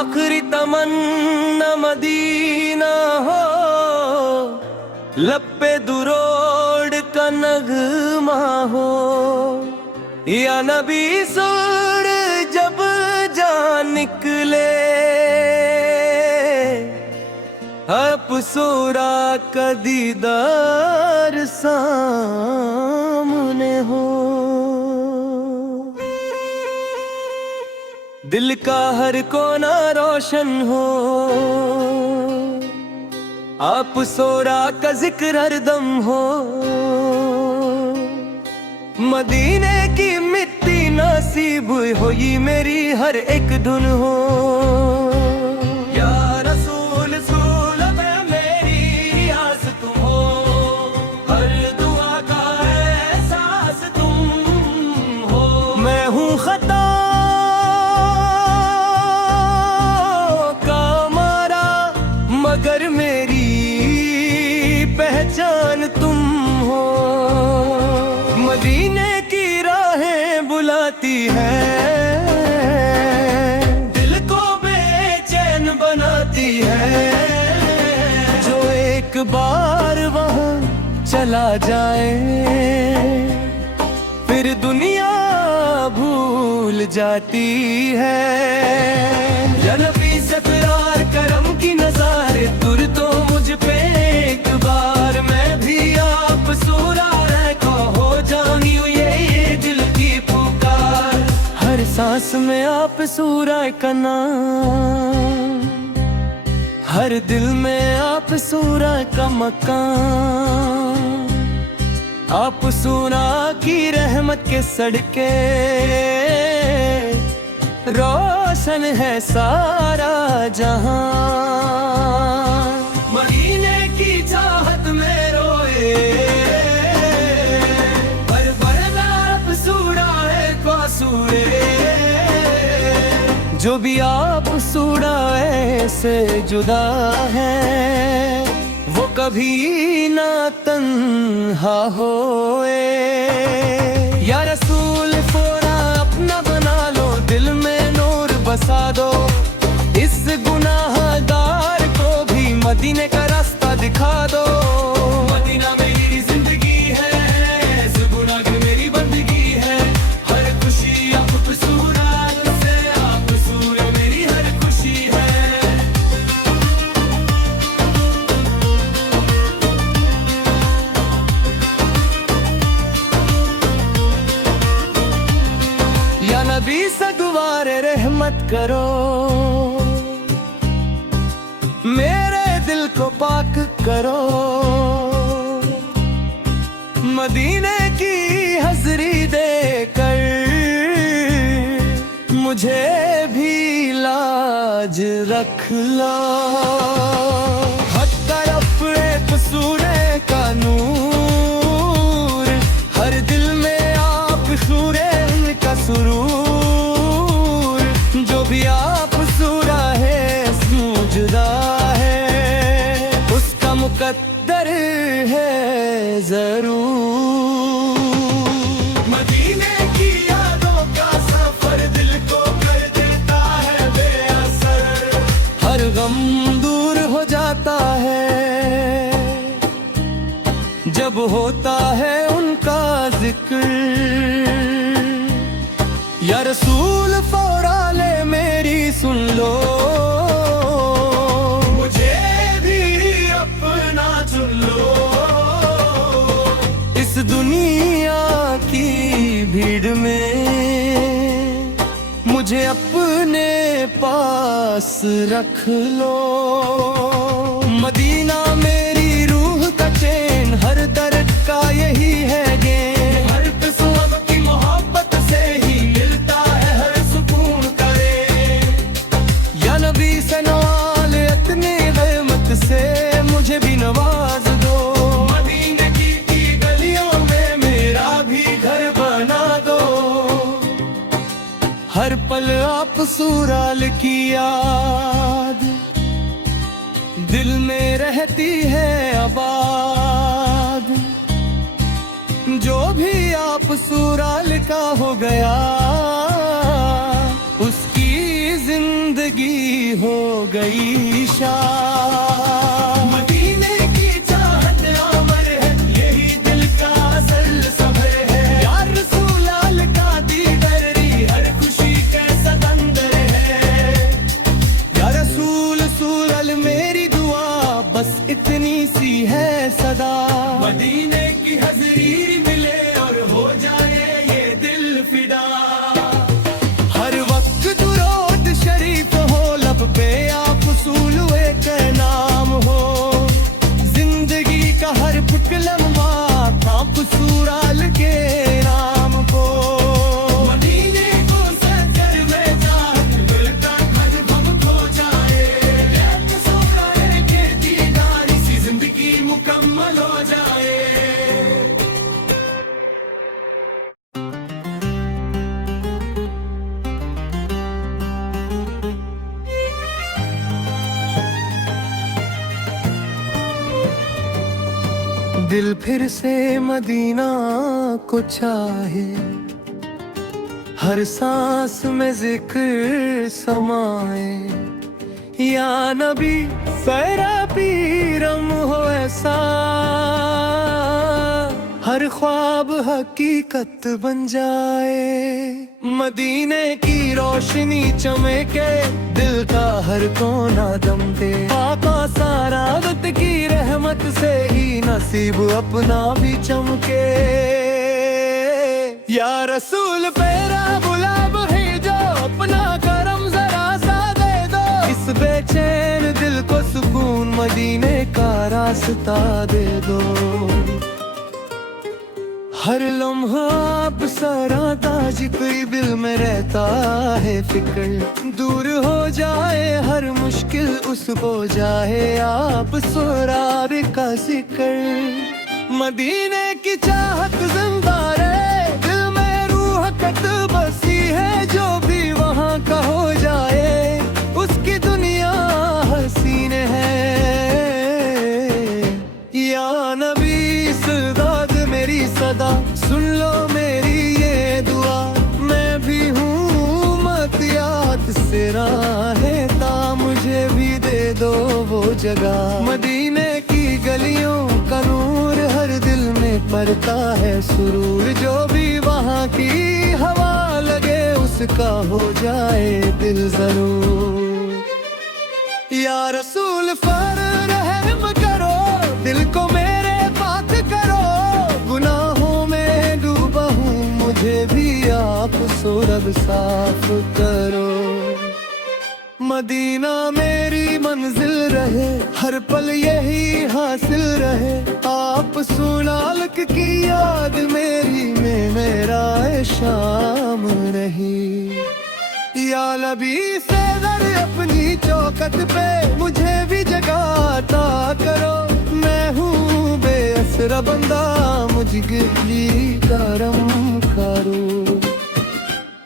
आखिरी तमन्ना मदीना हो, लब पे दुरूद का नगमा हो। या नबी सुर जब जान निकले, अप्सरा का दीदार सामने हो। दिल का हर कोना रोशन हो, अप्सरा का जिक्र हरदम हो। मदीने की मिट्टी नसीब हो, ये मेरी हर एक धुन हो। या रसूल सूल में मेरी आस तुम हो, हर दुआ का एहसास तुम हो। मैं हूँ खता का मारा, मगर मेरी पहचान तुम हो। मदीने की राहें बुलाती है, दिल को बेचैन बनाती है। जो एक बार वहाँ चला जाए, फिर दुनिया भूल जाती है। या नबी से फिरार करम की नज़ारे, तुर तो मुझ पे एक बार। मैं भी आप सूरा को हो जानी ये दिल की पुकार। हर सांस में आप सूरा का नाम, हर दिल में आप सूरा का मकान। आप सूरा की रहमत के सड़के, रोशन है सारा जहां। मदीने की चाहत में रोए, जो भी आप सूरा से जुदा है, वो कभी ना तन्हा होए। या रसूल फोरा अपना बना लो, दिल में नूर बसा दो। इस गुनाहगार को भी मदीने का रास्ता दिखा दो। मदीना मेरी जिंदगी है, इस गुनाह की मेरी बंदगी है। हर खुशी आप सूरा से, आप सूरा मेरी हर खुशी है। या नबी सगवारे रहमत करो, मेरे दिल को पाक करो। मदीने की हज़री देकर मुझे भी लाज रख लो। हट कर अपने कसूरे का नूर, हर दिल में आप सूरे का सुरूर। जो भी आप सूरा है जुदा है, उसका मुकद्दर है जरूर। मदीने की यादों का सफर दिल को कर देता है बेअसर। हर गम दूर हो जाता है जब होता है उनका जिक्र। या रसूल फौरा ले मेरी सुन लो, मुझे भी अपना चुन लो। इस दुनिया की भीड़ में मुझे अपने पास रख लो। मदीना मेरी रूह का चैन, हर दर्द का यही है गेन। हर किस्मत की मोहब्बत से ही मिलता है हर सुकून करे। या नबी से नवाल इतनी रहमत से, मुझे भी नवाज दो। मदीने की गलियों में मेरा भी घर बना दो। हर पल आप सूराल की याद दिल में रहती है आबाद। जो भी आप सूराल का हो गया, उसकी जिंदगी हो गई शान। मदीने की चाहत अमर है, यही दिल का असल सफर है। या रसूल अल का दीदारी हर खुशी के सतंदर है। या रसूल अल मेरी दुआ बस इतनी सी है सदा। मदीने की हज़रीर मिले और हो जाए ये दिल फिदा। हर वक्त दुरूद शरीफ हो लब पे, आप रसूल का नाम हो। जिंदगी का हर पुट लम्हा आप रसूल अल के नाम को। मदीने को सजर में जात दिल का खज भम खो जाए। रसूल अल के दीदार से जिंदगी मुकम्मल हो जाए। दिल फिर से मदीना को चाहे, हर सांस में जिक्र समाए। या नबी सैरा पीरम हो ऐसा, हर ख्वाब हकीकत बन जाए। मदीने की रोशनी चमके, दिल का हर कोना दम दे। पाका सारा वक्त की रहमत से ही नसीब अपना भी चमके। या रसूल पेरा गुलाब है जो अपना करम जरा सा दे दो। इस बेचैन दिल को सुकून मदीने का रास्ता दे दो। हर लम्हा आप सारा ताज दिल में रहता है फिक्र। दूर हो जाए हर मुश्किल उसको जाए आप सुरार का जिक्र। मदीने की चाहत जिंदा रहे, दिल में रूह कत बसी है। जो भी वहाँ का हो जाए उसकी दुनिया हसीन है। या नबी सदाद मेरी सदा, सुन लो मेरी ये दुआ। मैं भी हूँ मत याद से राहता, मुझे भी दे दो वो जगह। मदीने की गलियों का नूर हर दिल में पड़ता है सुरूर। जो भी वहाँ की हवा लगे उसका हो जाए दिल जरूर। या रसूल फर रहम करो, दिल को मेरे बात करो। गुनाहों में डूबा हूँ, मुझे भी आप सूरब साफ करो। मदीना मेरी मंजिल रहे, हर पल यही हासिल रहे। आप सुनालक की याद मेरी में मेरा शाम रही। या नबी से दर अपनी चौखट पे मुझे भी जगाता करो। मैं हूँ बेअसरा बंदा, मुझ गिरली करम करो।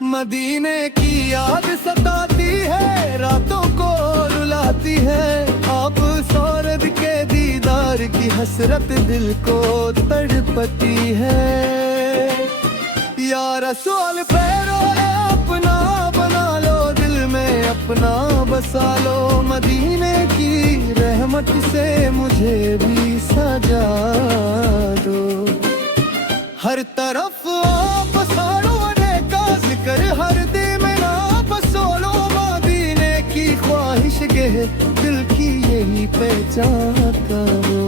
मदीने की याद सताती है, रातों को रुलाती है। आप सौरभ के दीदार की हसरत दिल को तड़पती है। या रसूल पैरो अपना बना लो, दिल में अपना बसा लो। मदीने की रहमत से मुझे भी सजा दो। हर तरफ आप सारों का जिक्र, हर दिल में ना बसोलो। मदीने की ख्वाहिश के दिल की यही पहचान करो।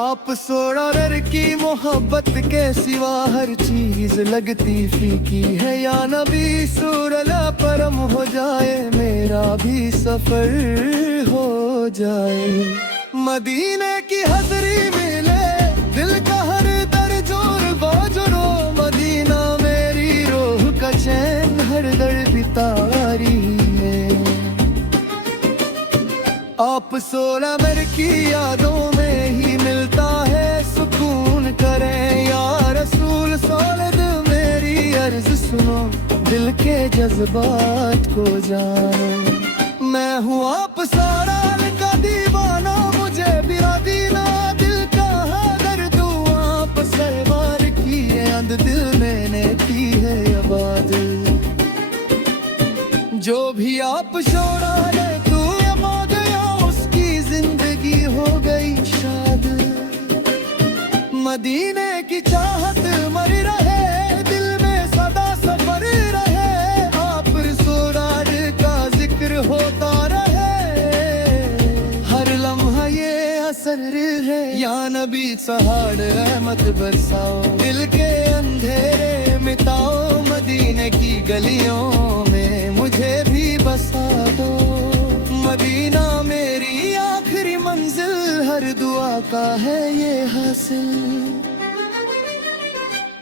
आप सोनार की मोहब्बत के सिवा हर चीज लगती फीकी है। या नबी सूरला परम हो जाए, मेरा भी सफर हो जाए। मदीने की हज़री मिले, दिल का हर दर जोर बाजरो। मदीना मेरी रूह का चैन हर दर बितारी है। आप सोना मेरे की यादों में ही मिलता है सुकून। करें या रसूल सोलद मेरी अर्ज सुनो, दिल के जज्बात को जानो। मैं हूँ आप सारा का दीवाना, मुझे भी दीना दिल का दर्द। आप सरवार की अंध दिल मैंने की है आबाद। जो भी मदीने की चाहत मरी रहे, दिल में सदा सफर रहे, आप सुरार का जिक्र होता रहे, हर लम्हा ये असर है। या नबी सहाड़ रहमत बरसाओ, दिल के अंधेरे मिटाओ, मदीने की गलियों में मुझे भी बसा दो। मदीना मेरी आखिरी मंजिल, हर दुआ का है ये हासिल।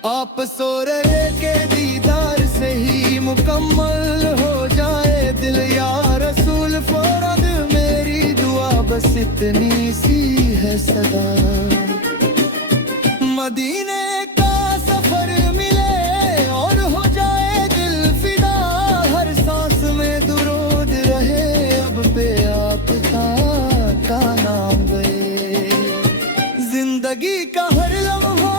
आप सो रहे के दीदार से ही मुकम्मल हो जाए दिल, या रसूल फौरद मेरी दुआ बस इतनी सी है सदा। मदीने का सफर मिले और हो जाए दिल फिदा, हर सांस में दुरूद रहे, अब पे आपका का नाम गए। जिंदगी का हर लम्हा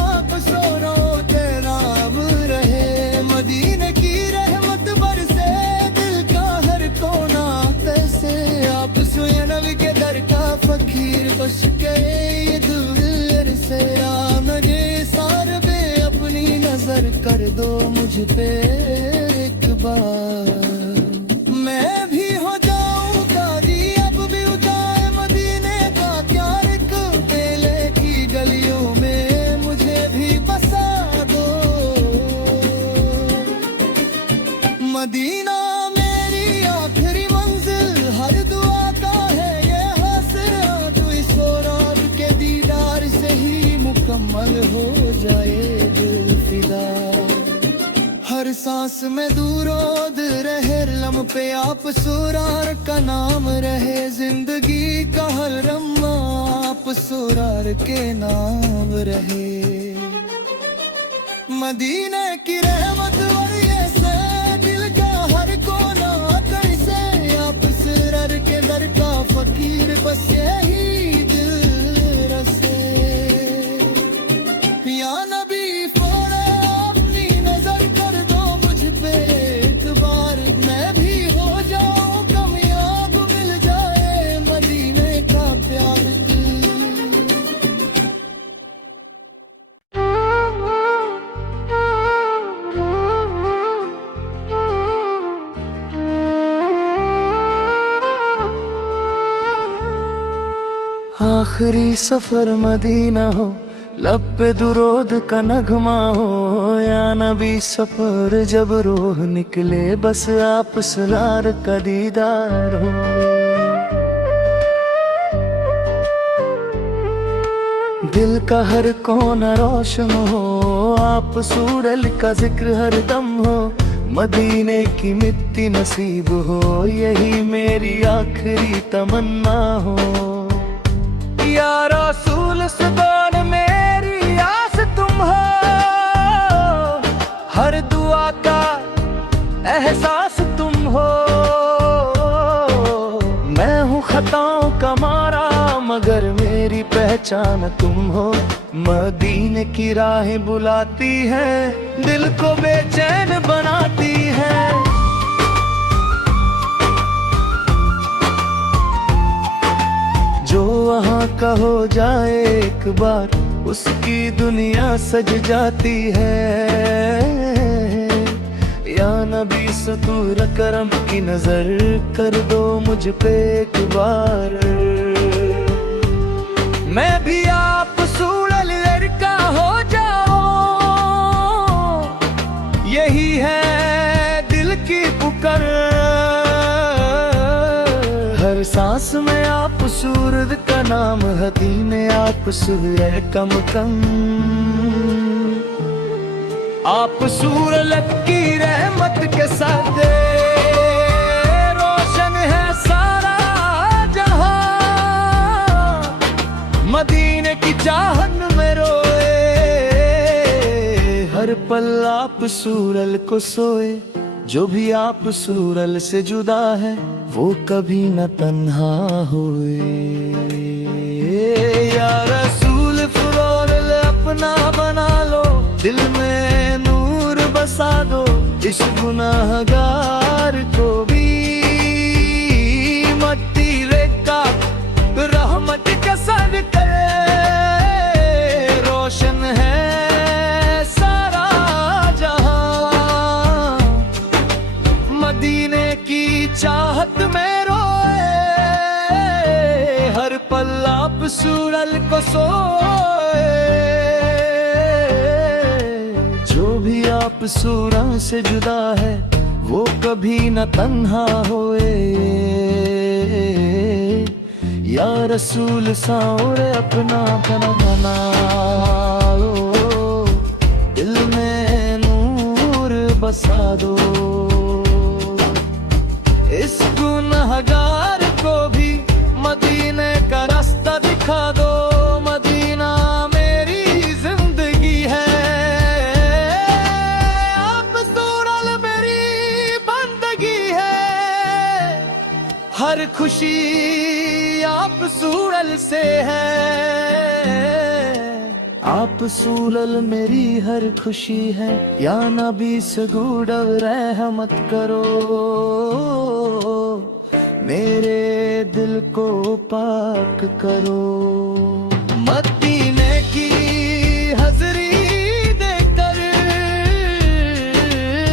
आप सो रोते नाम रहे, मदीने की रहमत बरसे, दिल का हर कोना कैसे। आप सोए नबी के दर का फकीर, बस गए ये दिल से। मुझे सार पे अपनी नजर कर दो मुझ पे एक बार, मैं भी हो जाऊं काजी अब भी उठाए मदीने का प्यार। बेले की गलियों में मुझे भी बसा दो। मदीना मेरी आखिरी मंजिल, हर दुआ का है ये हासिल, तू इस औरात के दीदार से ही मुकम्मल हो जाए दिल फिदा। हर सांस में दूरोद रहे, लम पे आप सुरार का नाम रहे, जिंदगी का हर लम्हा आप सुरार के नाम रहे। मदीने की रहमत वरिये से, दिल का हर कोना कैसे, आप सुरार के दर का फकीर, बस यही दिल रसे। या नबी फोड़े अपनी नजर कर दो मुझ पे एक बार, मैं भी हो जाऊं कामयाब, मिल जाए मदीने का प्यार। आखिरी सफर मदीना हो, लब पे दुरूद का नगमा हो, या नबी सफर जब रूह निकले, बस आप सुरार का दीदार हो। दिल का हर कोना रोशन हो, आप सूरल का जिक्र हर दम हो, मदीने की मिट्टी नसीब हो, यही मेरी आखिरी तमन्ना हो। या रसूल सुबान मेरी आस तुम हो, हर दुआ का एहसास तुम हो। मैं हूँ खताओं का मारा, मगर मेरी पहचान तुम हो। मदीने की राहें बुलाती है, दिल को बेचैन बनाती है। जो वहाँ का हो जाए एक बार, उसकी दुनिया सज जाती है। या नबी सतूर करम की नजर कर दो मुझ पे एक बार, मैं भी आप सूरल लड़का हो जाऊं, यही है दिल की पुकार। हर सांस में आप सूरज का नाम, हदीने आप सूर्य कम कम, आप सूरज की रहमत के साथ रोशन है सारा जहां। मदीने की चाहत में रोए, हर पल आप सूरल को सोए। जो भी आप सूरल से जुदा है, वो कभी न तन्हा हुए। या रसूल फुरोल अपना बना लो, दिल में नूर बसा दो, इस गुनाहगार को भी मट्टी रेखा रहमत का सदके। रो आप सूरल को सोए, जो भी आप सूरन से जुदा है वो कभी न तन्हा होए। या रसूल साउर अपना पन बनाओ, दिल में नूर बसा दो। इस गुनहगार को भी मदीने का रास्ता दिखा दो। मदीना मेरी जिंदगी है, आप सूरल मेरी बंदगी है। हर खुशी आप सूरल से है, आप सूरल मेरी हर खुशी है। या नबी सगुडव रहमत करो, मेरे दिल को पाक करो। मदीने की हजरी देकर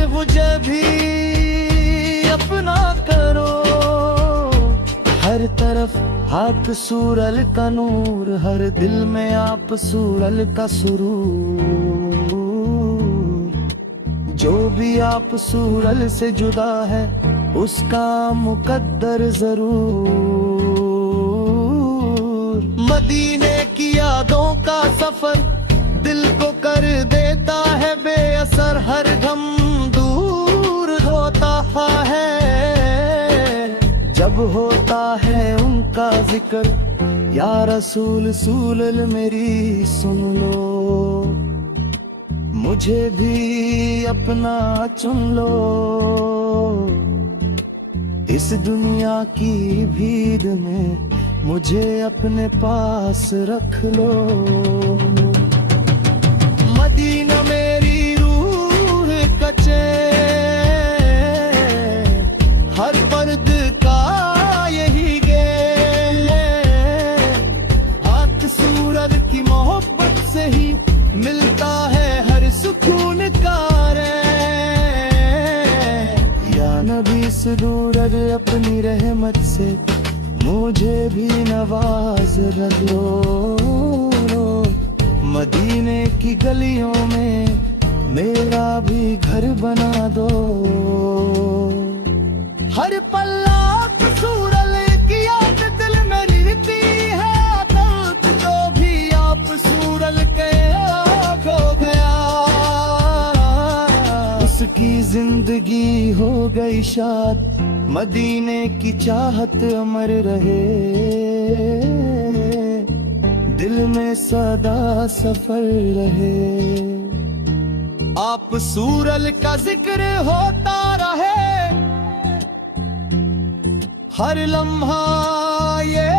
मुझे भी अपना करो। हर तरफ आप सूरल का नूर, हर दिल में आप सूरल का सुरूर। जो भी आप सूरल से जुदा है उसका मुकद्दर जरूर। मदीने की यादों का सफर दिल को कर देता है बेअसर। हर गम दूर होता है जब होता है उनका जिक्र। या रसूल सूलल मेरी सुन लो, मुझे भी अपना चुन लो। इस दुनिया की भीड़ में मुझे अपने पास रख लो। मदीना मेरी रूह का चैन, हर पर्द का यही गेल। हाथ सूरत की मोहब्बत से ही मिलता है हर सुकून का रैन। या नबी सुरूर अपनी रहमत से मुझे भी नवाज लो। मदीने की गलियों में मेरा भी घर बना दो। हर पल्ला सूरल की याद दिल में रहती है। दर्द जो भी आप सूरल के खो गया, उसकी जिंदगी हो गई शाद। मदीने की चाहत अमर रहे, दिल में सदा सफर रहे। आप सूरल का जिक्र होता रहे, हर लम्हा ये